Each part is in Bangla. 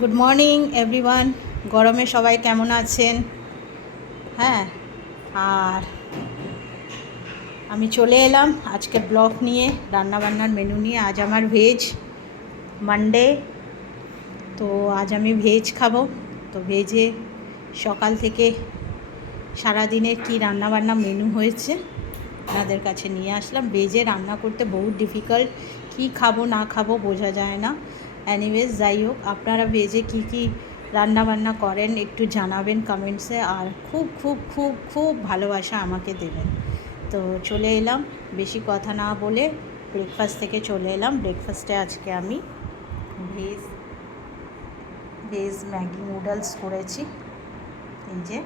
Good morning everyone. গরমে সবাই কেমন আছেন? হ্যাঁ, আর আমি চলে এলাম আজকের ব্লগ নিয়ে, রান্নাবান্নার মেনু নিয়ে। আজ আমার ভেজ মানডে, তো আজ আমি ভেজ খাবো। তো ভেজে সকাল থেকে সারাদিনের কী রান্নাবান্না মেনু হয়েছে আপনাদের কাছে নিয়ে আসলাম। ভেজে রান্না করতে বহুত ডিফিকাল্ট, কী খাবো না খাবো বোঝা যায় না। অ্যানিওয়েজ, যাই হোক, আপনারা ভেজে কী কী রান্নাবান্না করেন একটু জানাবেন কমেন্টসে, আর খুব খুব খুব খুব ভালোবাসা আমাকে দেবেন। তো চলে এলাম, বেশি কথা না বলে ব্রেকফাস্ট থেকে চলে এলাম। ব্রেকফাস্টে আজকে আমি ভেজ ম্যাগি নুডলস করেছি, এই যে।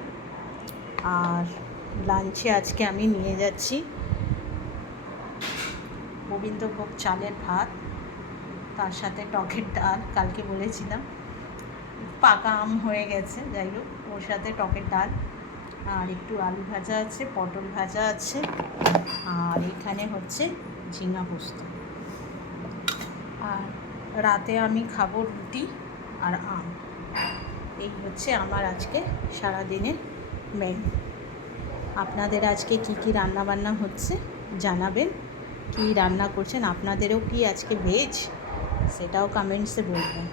আর লাঞ্চে আজকে আমি নিয়ে যাচ্ছি গোবিন্দভোগ চালের ভাত, তার সাথে টকের ডাল। কালকে বলেছিলাম পাকা আম হয়ে গেছে, যাই হোক, ওর সাথে টকের ডাল, আর একটু আলু ভাজা আছে, পটল ভাজা আছে, আর এখানে হচ্ছে ঝিঙা পোস্ত। আর রাতে আমি খাবো রুটি আর আম। এই হচ্ছে আমার আজকে সারাদিনের মেনু। আপনাদের আজকে কি কি রান্নাবান্না হচ্ছে জানাবেন, কি রান্না করছেন, আপনাদেরও কি আজকে ভেজ, সেটাও কমেন্টসে বলবেন।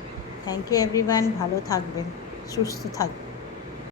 থ্যাংক ইউ এভরিওয়ান, ভালো থাকবেন, সুস্থ থাকবেন।